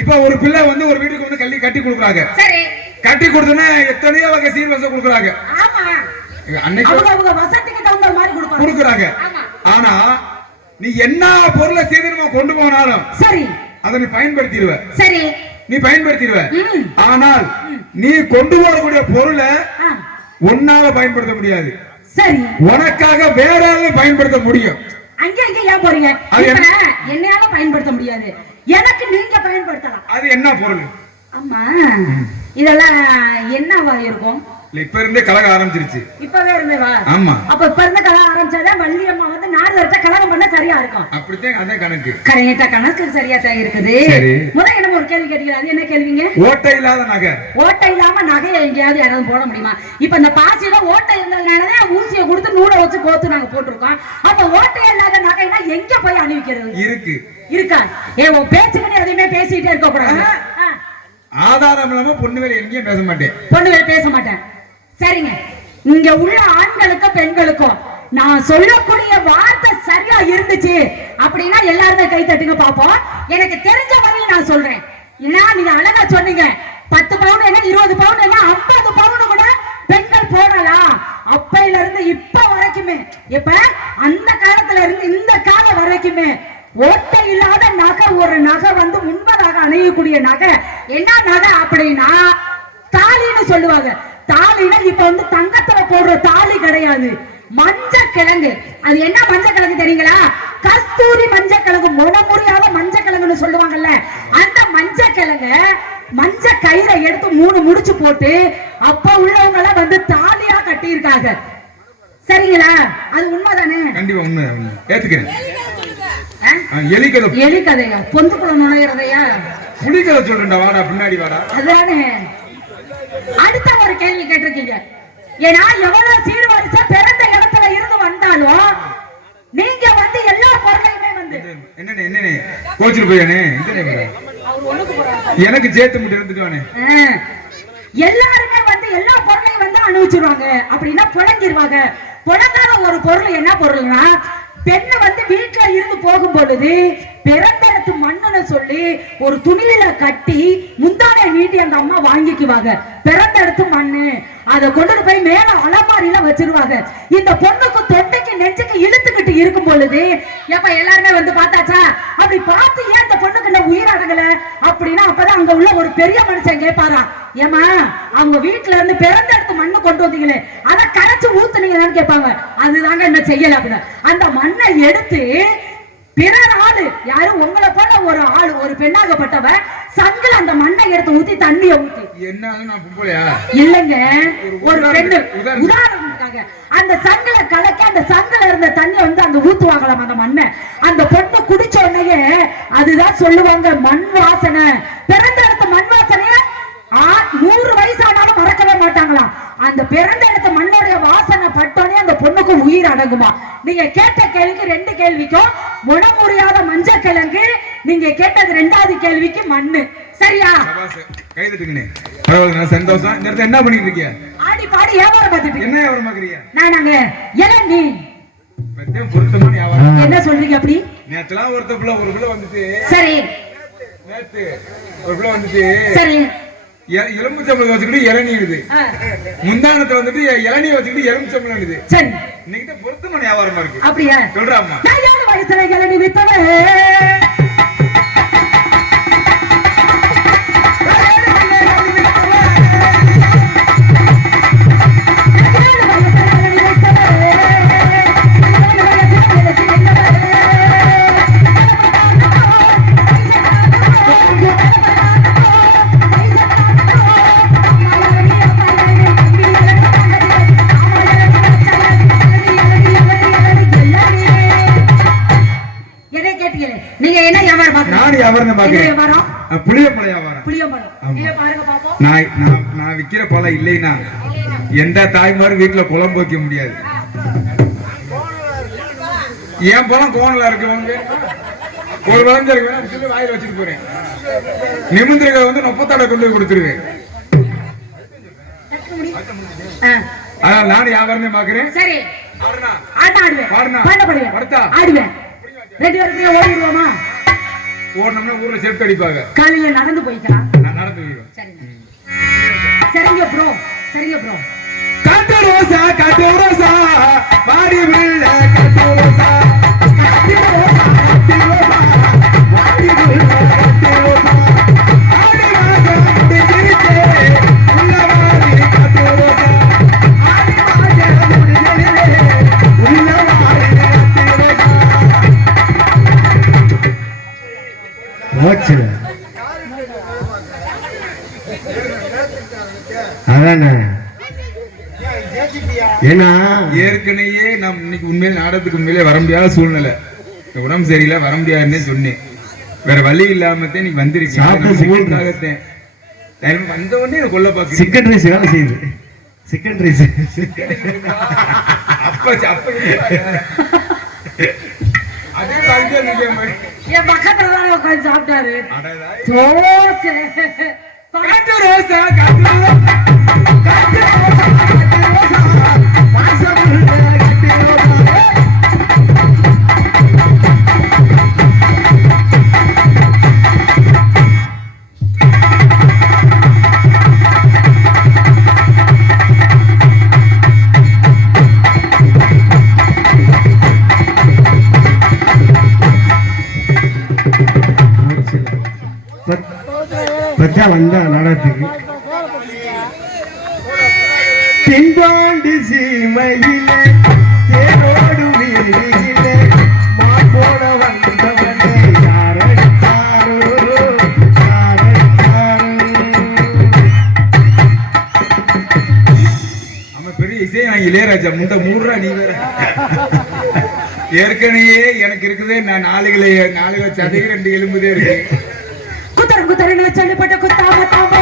இப்ப ஒரு பிள்ளை வந்து ஒரு வீட்டுக்கு வந்து கட்டி கொடுக்குறாங்க. சரி. கட்டி கொடுத்தோன்னா எத்தனையோ வகை சீர்வரிசை கொடுக்குறாங்க. ஆமா. அன்னைக்கு அவங்க வசதிக்கு தகுந்த மாதிரி கொடுக்குறாங்க. ஆனா நீ என்ன பொருளை சீதனமா கொண்டு போனாலும் சரி அதை நீ பயன்படுத்திடுவ. சரி நீ பயன்படுத்திடுவ. ஆனால் நீ கொண்டு வரக்கூடிய பொருளை உன்னால பயன்படுத்த முடியாது. சரி உனக்காக வேற யாரும் பயன்படுத்த முடியும். அங்க ஏன் போறீங்க? என்னால பயன்படுத்த முடியாது, எனக்கு நீங்க பயன்படுத்தலாம். அது என்ன பொருள்? அம்மா இதெல்லாம் என்னவா இருக்கும்? இப்ப இருந்தே கலக ஆரம்பிச்சிருச்சு. இப்பவே இருந்தே வா. ஆமா. அப்ப இப்ப இருந்தே கலக ஆரம்பிச்சாதான் வள்ளி அம்மா வந்து நாடு வரைச்சா கலகம் பண்ண சரியா இருக்கும். அப்படித்தான் அதே கணக்கு. கரெக்டா கணக்கு சரியா தான் இருக்குது. முதல்ல என்ன ஒரு கேள்வி கேட்டீங்க, அது என்ன கேள்விங்க? ஓட்டை இல்லாத நகை. ஓட்டை இல்லாம நகையை எங்கேயாவது யாராவது போட முடியுமா? இப்ப இந்த பாசியில ஓட்டை இருந்ததுனாலதான் ஊசியை கொடுத்து நூலை வச்சு கோத்து நாங்க போட்டிருக்கோம். அப்ப ஓட்டை இல்லாத நகைனா எங்க போய் அணிவிக்கிறது? இருக்கு இருக்கா? உன் பேச்சுக்கிட்டே எதையுமே பேசிட்டே இருக்க கூடாது. ஆதாரம் இல்லாம பொண்ணு வேலை எங்கேயும் பேச மாட்டேன். பொண்ணு வேலை பேச மாட்டேன். சரிங்க. இங்க உள்ள ஆண்களுக்கும் பெண்களுக்கும் நான் சொல்லக்கூடிய வார்த்தை சரியா இருந்துச்சு அப்படின்னா எல்லாருமே கை தட்டுங்க பாப்போம். எனக்கு தெரிஞ்ச வரையும் நான் சொல்றேன். ஏன்னா நீங்க அழகா சொன்னீங்க 10 பவுன் என்ன 20 பவுன் என்ன 50 பவுன் கூட பெண்கள் போடலாம். அப்பையில இருந்து இப்ப வரைக்குமே, இப்ப அந்த காலத்துல இருந்து இந்த காலம் வரைக்குமே ஓட்டை இல்லாத நகை ஒரு நகை வந்து முன்பதாக அணியக்கூடிய நகை என்ன நகை அப்படின்னா தாலின்னு சொல்லுவாங்க. தாலினா இப்ப வந்து தங்கத்துல போடுற தாலி கிடையாது, மஞ்சள் கிழங்கு. அது என்ன மஞ்சள் கிழங்கு தெரியுங்களா? கஸ்தூரி மஞ்சள் கிழங்கு, முறையாத மஞ்சள் கிழங்குன்னு சொல்லுவாங்கல்ல, அந்த மஞ்சள் கிழங்கு மஞ்சள் கயிறை எடுத்து 3 முடிச்சு போட்டு அப்ப உள்ளவங்க எல்லாம் வந்து தாலியா கட்டி இருக்காங்க. சரிங்களா? அது உண்மைதானே? கண்டிப்பா உண்மை. ஏத்துக்கிறேன். எலிக்கதையா? பொந்துக்குள்ள நுழையிறதையா? புலிக்கதை சொல்றேன்டா, வாடா பின்னாடி வாடா. அதுதானே. அடுத்த ஒரு கேள்வி கேட்டிருக்கீங்க. ஏன்னா எவ்வளவு சீர்வரிசை பிறந்த இடத்துல இருந்து வந்தாலும் நீங்க வந்து எல்லா பொருளையுமே வந்து என்ன கோச்சிட்டு போயானே எனக்கு சேர்த்து மட்டும் எடுத்துட்டானே எல்லாருமே வந்து எல்லா பொருளையும் வந்து அனுபவிச்சிருவாங்க. அப்படின்னா புழங்கிருவாங்க. புழங்காத ஒரு பொருள் என்ன பொருள்னா, பெண்ணு வந்து வீட்டுல இருந்து போகும் பொழுது பிறந்தெடுத்து மண்ணுன்னு சொல்லி ஒரு துணியில கட்டி முந்தானை நீட்டி அந்த அம்மா வாங்கிக்குவாங்க. பிறந்தெடுத்து மண்ணு அதை கொண்டு போய் மேல அலமாரியில வச்சிருவாங்க. இந்த பொண்ணுக்கு தொண்டைக்கு நெஞ்சுக்கு இழுத்துக்கிட்டு இருக்கும் பொழுது எப்ப எல்லாருமே வந்து பார்த்தாச்சா? அப்படி பார்த்து ஏன் இந்த பொண்ணுக்கு இந்த உயிர் அடங்கல அப்படின்னா அப்பதான் அங்க உள்ள ஒரு பெரிய மனுஷன் கேட்பாரா, ஏமா அவங்க வீட்டுல இருந்து பிறந்தெடுத்து மண்ணு கொண்டு வந்தீங்களே அதை கரைச்சு ஊத்துனீங்களான்னு கேட்பாங்க. அதுதாங்க என்ன செய்யல அப்படின்னா அந்த மண்ணை எடுத்து பிறர் ஆளு யாரும் உங்களை போல ஒரு ஆளு ஒரு பெண்ணாகப்பட்டவ சங்கில அந்த மண்ணை எடுத்து ஊத்தி தண்ணிய ஊத்தி இல்லங்க ஒரு பெண்ணு உதாரணத்துக்காக அந்த சங்கில கலக்க அந்த சங்கில இருந்த தண்ணிய வந்து அந்த ஊத்துவாங்களாம் அந்த மண்ணை. அந்த பொண்ணு குடிச்ச உடனே அதுதான் சொல்லுவாங்க மண் வாசனை. பிறந்த இடத்த மண் வாசனைய 100 வயசானாலும் மறக்கவே மாட்டாங்களாம். அந்த பிறந்த இடத்த மண்ணோடைய வாசனை பட்டோனே அந்த பொண்ணுக்கு உயிர் அடங்குமா. நீங்க கேட்ட கேள்விக்கு 2 கேள்விக்கும் முறையாத மஞ்சள் கிழங்கு, நீங்க கேட்டது 2வது கேள்விக்கு மண்ணு. சரியா? சந்தோஷம். என்ன பண்ணிட்டு இருக்கீங்க? ஆடி பாடி வியாபாரம் பார்த்துட்டு. என்ன வியாபாரம் பாக்குறீங்க? நாங்க இளநீ. என்ன சொல்றீங்க அப்படி? நேத்துலாம் ஒரு பிள்ளை வந்துட்டு சரி நேத்து ஒரு பிள்ளை வந்துட்டு சரி எலும்புச்சம்பளம் வச்சுக்கிட்டு இளநீருது, முந்தானத்தை வந்துட்டு இளநீ வச்சுக்கிட்டு எலும்புச்சம்பளம் இருக்குது. சரி இன்னைக்கு பொருத்தமான வியாபாரமா இருக்கு. அப்படியா? சொல்றாமா வயசுல இளநீ வித்தவ கேட்டீங்களே நீங்க என்ன வியாபாரம் பாக்குறீங்க? நான் வியாபாரம் என்ன பாக்குறேன். வியாபாரம்? புளியப்பழ வியாபாரம். புளியம்பழம். ஆமா. நீங்க பாருங்க பாப்போம். நான் விக்கிற பழம் இல்லைன்னா எந்த தாய்மாரும் வீட்டுல குழம்பு வைக்க முடியாது. என் பழம் கோணலா இருக்கு, ஒரு வளர்ந்து இருக்கு சொல்லி வாயில வச்சுட்டு போறேன். நிமிந்திருக்க வந்து 30 கொண்டு போய் கொடுத்துருவேன். அதனால நான் வியாபாரமே பாக்குறேன். சரி, ஆட்டம் ஆடுவேன், பாட்ட பாடுவேன், ஆடுவேன். 2 பேருமே ஓடிடுவோமா? ஓடணும்னா ஊர்ல செருப்பு அடிப்பாங்க. காலையில நடந்து போய்க்கலாம். நான் நடந்து போயிடுவேன். சரிங்க ப்ரோ, சரிங்க ப்ரோ. காட்டு ரோசா பாடி உள்ள காட்டு ரோசா பாடி உள்ள காட்டு ரோசா ஆடி வாசா முடிஞ்சிருச்சே உள்ளவாரி காட்டு ரோசா ஆடி வாசா முடிஞ்சிருச்சே உள்ளவாரி காட்டு ரோசா. போச்சு அதானே. ஏன்னா ஏற்கனவே நாம் இன்னைக்கு உண்மையிலே நாடகத்துக்கு உண்மையிலே வர முடியாத சூழ்நிலை. உடம்பு சரியில்லை, வர முடியாதுன்னு சொன்னேன். வேற வழி இல்லாமத்தே நீ வந்திருக்கேன். வந்த உடனே கொல்ல பாக்கு சிக்கன் ரைஸ் வேலை செய்யுது. சிக்கன் ரைஸ் என் பக்கத்துல தான் உட்காந்து சாப்பிட்டாரு. காட்டு ரோசா காட்டு ரோசா காட்டு ரோசா வாசம் உள்ள காட்டு ரோசா. பச்சா வந்தா நாடகத்துக்கு தென்பாண்டி சீமையில தேரோடு வீதியில மாப்போட வந்தவனே யாரடித்தாரோ அவன் பெரிய இசை வாங்கி இளையராஜா முந்த 3 ரூபா நீ வேற. ஏற்கனவே எனக்கு இருக்குதே நான் 4 சதைக்கு 2 எலும்புதே இருக்கு. குத்தர நான் சொல்லிப்பட்ட குத்தாம தாமோ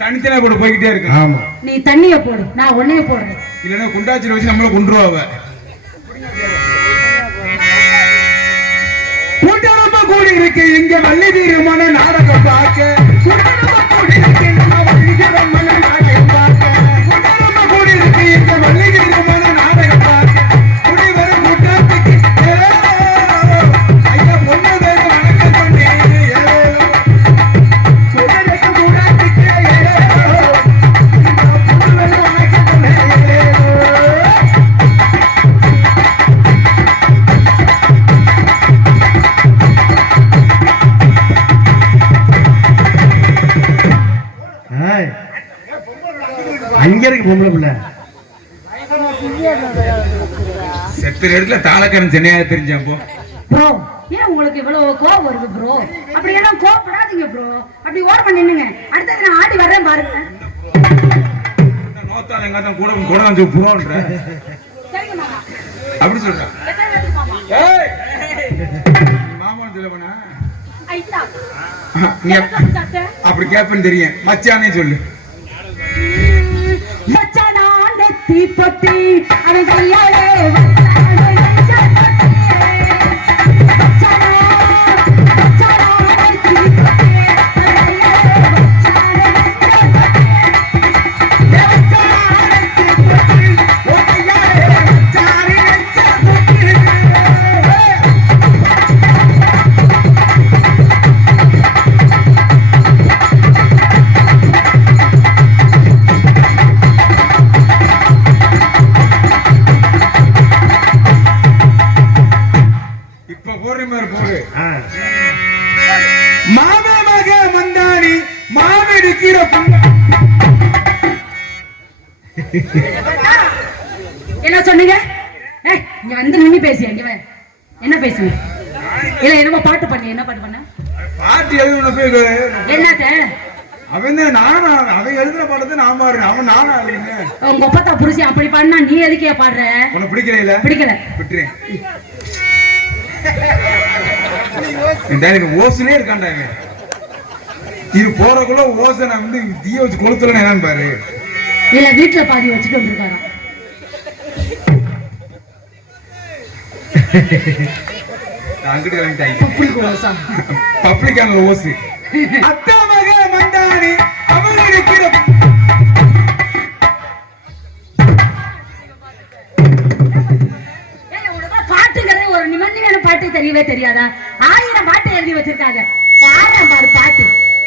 தனித்தனியா போட்டு போய்கிட்டே இருக்கு. ஆமா, நீ தண்ணிய போடு, நான் ஒன்னே போடுறேன். இல்லன்னா குண்டாச்சில வச்சு நம்மள கொன்றுவாவ. கூட்டமா கூடி இருக்கு இங்க வள்ளி தீரமான நாடகம் பார்க்க. கூட்டமா கூடி இருக்கு நம்ம வள்ளி தீரமான நாடகம் பார்க்க. கூட்டமா கூடி இருக்கு இங்க வள்ளி தீரமான நாடகம் பார்க்க. குடி வரும் கூட்டத்துக்கு ஐயா முன்னதே வணக்கம் பண்ணி அங்க இருக்கு பொம்பளை பிள்ளை. செத்து இடத்துல தாளக்கரன் சென்னையா தெரிஞ்சான் போ. ப்ரோ, ஏன் உங்களுக்கு இவ்வளவு கோவம் வருது ப்ரோ? அப்படி எல்லாம் கோவப்படாதீங்க ப்ரோ. அப்படி ஓரமா நின்னுங்க. அடுத்து நான் ஆடி வர்றேன் பாருங்க. நோத்தால எங்க தான் கூட கூட வந்து புரோன்ற. சரிங்க மாமா. அப்படி சொல்றா. எத்தனை பேருக்கு மாமா? ஏய். மாமா சொல்லவனா? ஐயா. நீ அப்படி கேப்பேன்னு தெரியும். மச்சானே சொல்லு. மச்சானா நெத்தி பொத்தி அவன் கையாலே என்ன சொன்னீங்க? இங்க வந்து நின்னு பேசிய என்ன பேசுங்க? இல்ல என்னமோ பாட்டு பண்ணி என்ன பாட்டு பண்ண? பாட்டு எழுதுன என்னத்த? அவன் அவன் எழுதுன பாடத்தை நான் பாடுறேன். அவன் நானா உங்க ஒப்பத்தா புரிசி அப்படி பாடினா நீ எதுக்கே பாடுற? உனக்கு பிடிக்கல? பிடிக்கல விட்டுறேன். ஓசனே இருக்காண்டா இது போறக்குள்ள ஓசனை வந்து தீய வச்சு கொளுத்துல என்னன்னு பாரு. இல்ல வீட்டுல பாதி வச்சுட்டு வந்திருக்காராம். பப்ளிக்கான ஓசு அத்தா மக மண்டானி அவன் இருக்கிற பாட்டுங்கிறது ஒரு நிபந்தனையான பாட்டு தெரியவே தெரியாதா? 1000 பாட்டு எழுதி வச்சிருக்காங்க. பாரு பாட்டு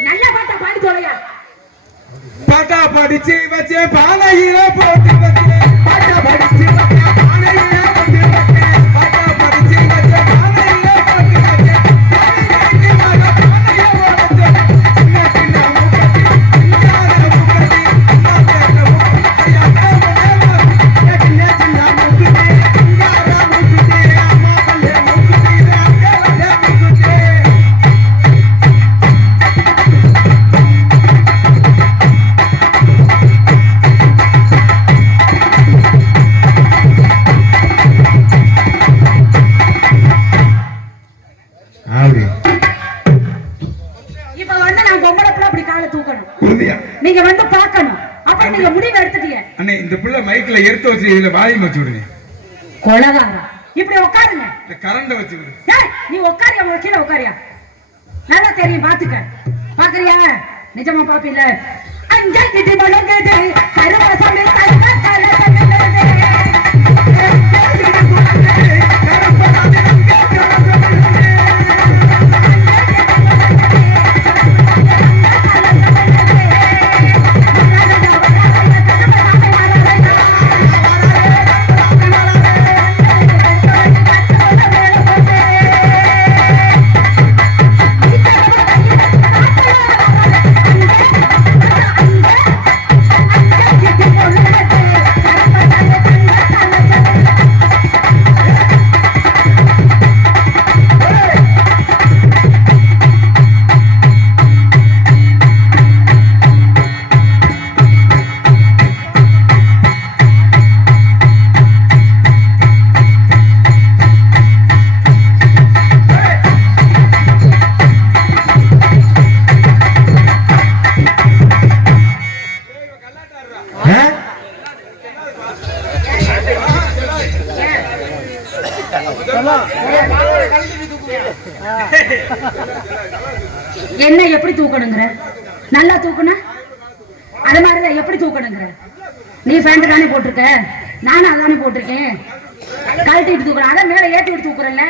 நல்ல பாட்டா பாடி சொல்லையா? பாட்டா படிச்சு வச்சே பானையில போட்டு வச்சே பாட்டா படிச்சு வச்சே பானையில போட்டு வச்சே பாட்டா படிச்சு வச்சே பானையில போட்டு வச்சே பானையில பானையில போட்டு சின்ன சின்ன முக்கத்தி சின்ன முக்கத்தி மாத்தேட்ட முக்கத்தி ஐயா சின்ன சின்ன முக்கத்தி சிங்கார முக்கத்தி அம்மா பல்லே முக்கத்தி அங்கே முக்கத்தி இப்ப வந்து நான் பொம்பளை பிள்ளை அப்படி காலை தூக்கணும். நீங்க வந்து பார்க்கணும். அப்ப நீங்க முடிவு எடுத்துட்டீங்க. அண்ணே இந்த பிள்ளை மைக்ல எடுத்து வச்சு இதுல வால்யூம் வச்சு விடுங்க. கொலகாரா இப்படி உட்காருங்க. இந்த கரண்ட வச்சு விடு. ஏய் நீ உட்காரியா? உங்க கீழ உட்காரியா? நல்லா தெரியும் பாத்துக்க. பாக்குறியா? நிஜமா பாப்பீல? அஞ்சா கிட்டி மலங்கது கருவாசமே கருவா கலசமே என்ன எப்படி தூக்கணுங்கிற? நல்லா தூக்குனா அது மாதிரிதான் எப்படி தூக்கணுங்கிற? நீ பேண்ட் தானே போட்டிருக்க, நானும் அதானே போட்டிருக்கேன். கழட்டிட்டு தூக்குறேன், அதான் மேல ஏற்றி விட்டு தூக்குறேன்ல.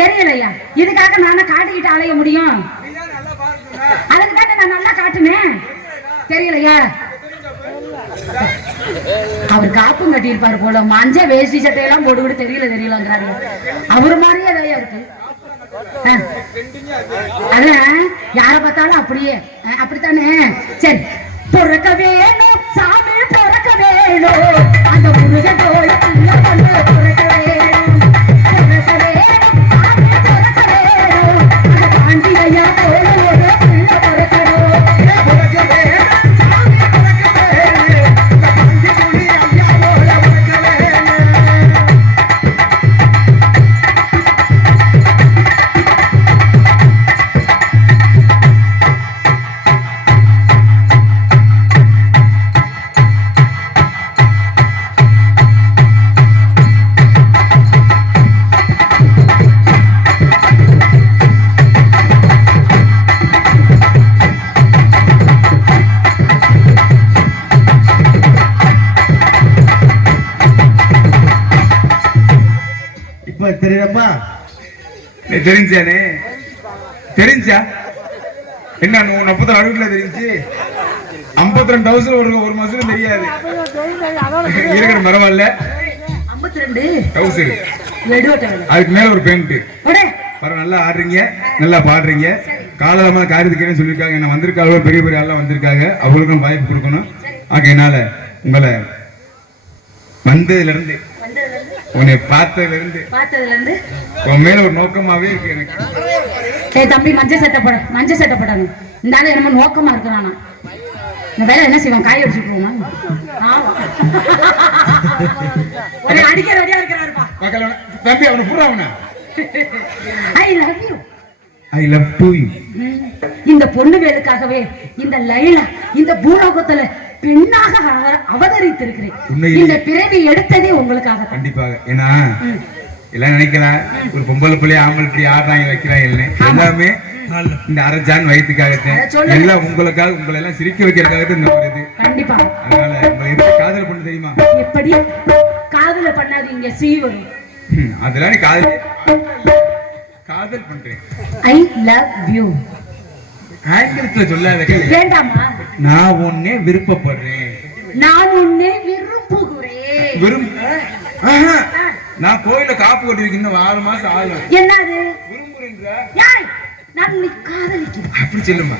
தெரியலையா? இதுக்காக நானே காட்டிக்கிட்டு அலைய முடியும்? அதுக்கு தானே நான் நல்லா காட்டுனேன். தெரியலையா? அவர் காப்பும் கட்டியிருப்பாரு போல, மஞ்ச வேஷ்டி சட்டையெல்லாம் போட்டுக்கிட்டு தெரியலங்கிறாரு. அவரு மாதிரியே அதையா இருக்கு. அதான் யார பார்த்தாலும் அப்படியே அப்படித்தானே. சரி, பொறுக்க வேணும் சாமி, பொறுக்க வேணும் அந்த முருகன் போல பொறுக்க வேணும், பொறுக்க வேணும் சாமி, பொறுக்க வேணும் அந்த பாண்டிகையா போல ஒரு பிள்ளை பொறுக்கணும், பொறுக்க வேணும் சாமி, பொறுக்க வேணும் அந்த பாண்டிகுடி ஐயா போல பொறுக்க வேணும். தெரியலப்பா. தெரிஞ்சானே தெரிஞ்சா என்ன 40 அடுக்குல தெரிஞ்சு 52,000 ஒரு மாசம் தெரியாது இருக்கிற பரவாயில்ல 52,000 அதுக்கு மேல ஒரு பெயிண்ட் பரவாயில்ல. நல்லா ஆடுறீங்க, நல்லா பாடுறீங்க. காலமான காரியத்துக்கு சொல்லியிருக்காங்க. என்ன வந்திருக்காங்க பெரிய பெரிய ஆள்லாம் வந்திருக்காங்க, அவங்களுக்கும் வாய்ப்பு கொடுக்கணும். ஆகையினால உங்களை வந்ததுல இருந்து உன்னை பார்த்ததுல இருந்து உன் மேல ஒரு நோக்கமாவே இருக்கு எனக்கு. தம்பி மஞ்சள் சட்டை போடணும். இந்த ஆளு என்னமோ நோக்கமா இருக்கிறானா? இந்த வேலை என்ன செய்வான்? காய அடிச்சுட்டுருவோமா? ஒரு அடிக்க ரெடியா இருக்கிறாருப்பா. தம்பி அவனை புறாவனா I love you. I love to you. இந்த பொண்ணு வேலுக்காகவே இந்த லைலா இந்த பூலோகத்துல பெண்ணாக அவதரித்திருக்கிறேன். இந்த பிறவி எடுத்ததே உங்களுக்காக. கண்டிப்பாக. ஏன்னா எல்லாம் நினைக்கலாம் ஒரு பொம்பளை பிள்ளைய ஆம்பளை இப்படி ஆடுறாங்க வைக்கிறாங்க எல்லாமே இந்த அரஜான் வயிற்றுக்காகத்தான், எல்லாம் உங்களுக்காக, உங்களை எல்லாம் சிரிக்க வைக்கிறதுக்காகத்தான் இந்த ஒரு இது. கண்டிப்பா. அதனால உங்களை எப்படி காதல் பண்ண தெரியுமா? எப்படி காதல பண்ணாதீங்க, சீவரும். அதெல்லாம் நீ காதல் பண்றேன். ஐ லவ் யூ. ஆங்கிலத்துல சொல்லாத. வேண்டாமா? நான் உன்னை விருப்பப்படுறேன். நான் உன்னை விரும்புகிறேன். நான் கோயில காப்பு கட்டிருக்கேன், இன்னும் 6 மாசம் ஆகும். என்னது விரும்புறேன்ற? நான் உன்னை காதலிக்கிறேன். அப்படி சொல்லுமா?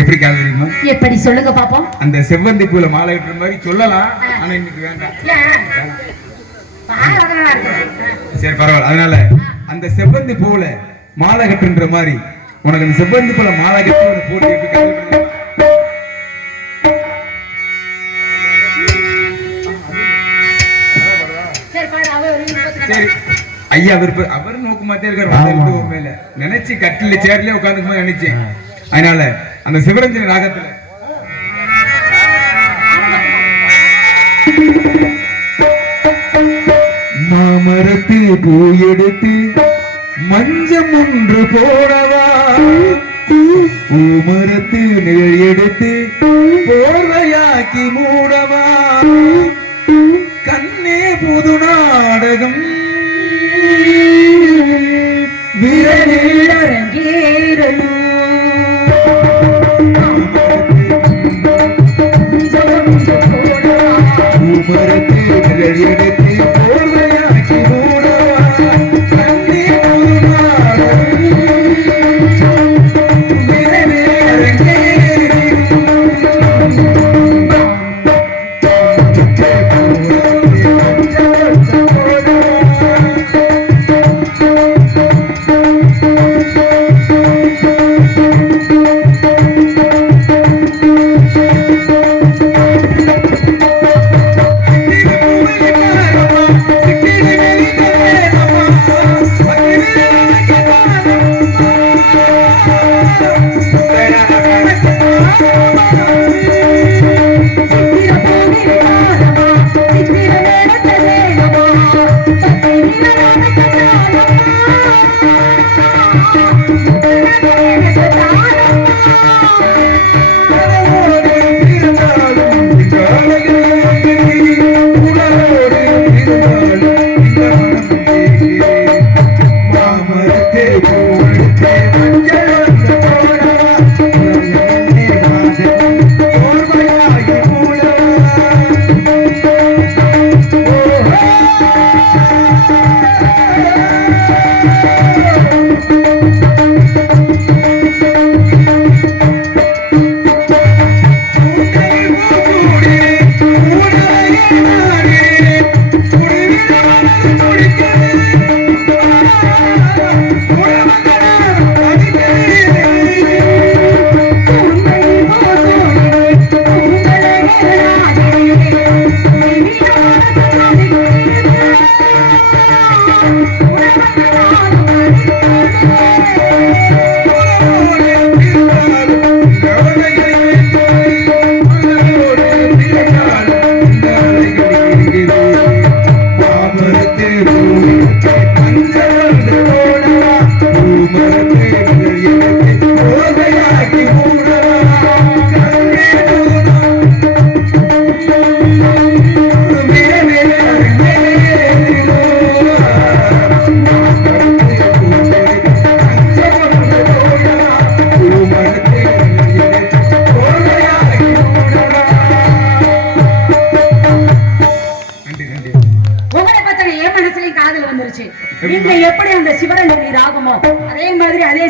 எப்படி காதலிக்குமா? எப்படி சொல்லுங்க பாப்போம். அந்த செவ்வந்தி பூல மாலை கட்டுற மாதிரி சொல்லலாம், ஆனா இன்னைக்கு வேண்டாம். சரி பரவாயில்ல. அதனால அந்த செவ்வந்தி பூல மாலை கட்டுன்ற மாதிரி உனக்கு அந்த செவ்வந்தி பூல மாலை கட்டி ஒரு போட்டு எப்படி காதல்? சரி ஐயா விருப்பம் அவர் நோக்கமாத்தே இருக்காரு. மேல நினைச்சு கட்டில சேர்லயே உட்கார்ந்து நினைச்சேன். அதனால அந்த சிவரஞ்சனி ராகத்துல மாமரத்து பூ எடுத்து மஞ்சம் ஒன்று போடவா, பூமரத்து நிழல் எடுத்து போர்வையாக்கி மூடவா, கண்ணே புது நாடகம் விரலில் அரங்கேறலும், பூமரத்து நிழல் எடுத்து போர்வையாக்கி மூடவா, கண்ணே புது நாடகம் விரலில் அரங்கேறலும்.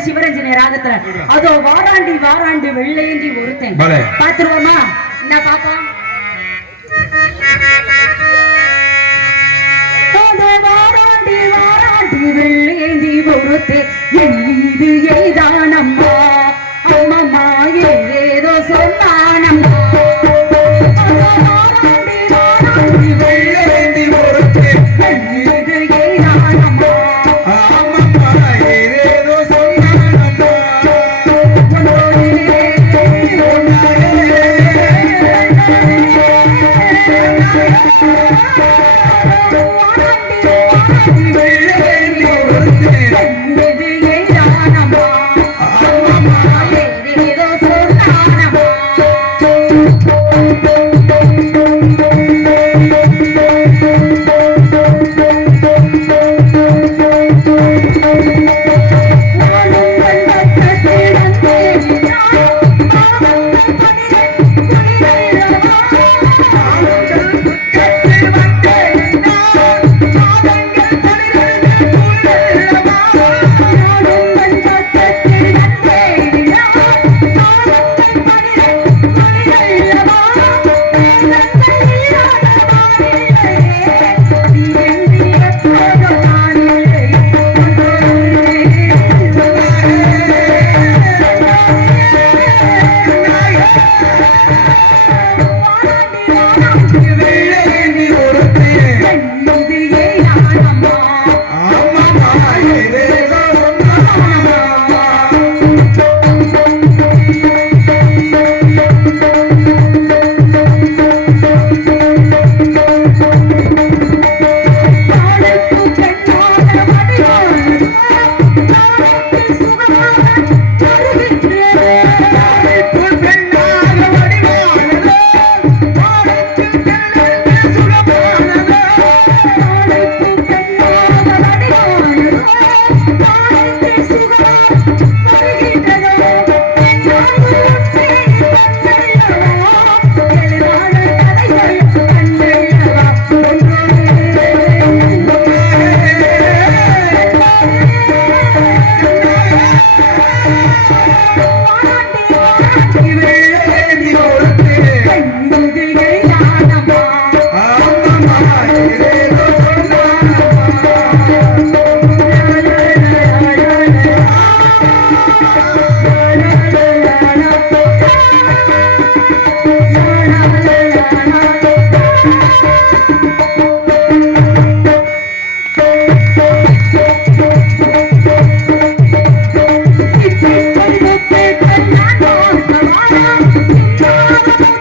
சிவரஞ்சனி ராகத்துல அதோ வாராண்டி வாராண்டி வெள்ளையந்தி ஒருத்தன் பலே. பாத்துருவோமா? இந்த பாப்போம். அதோ வாராண்டி வாராண்டி வெள்ளையந்தி ஒருத்தன் என் மீது எய்தானம்மா அம்மம்மா ஏதேதோ சொன்னானம்மா. அதோ வாராண்டி வாராண்டி வெள்ளையந்தி ஒருத்தன் என் மீது எய்தானம்மா ஆமாம்மா, ஏதேதோ சொன்னானம்மா. வெள்ளையந்தி ஒருத்தன் Thank you.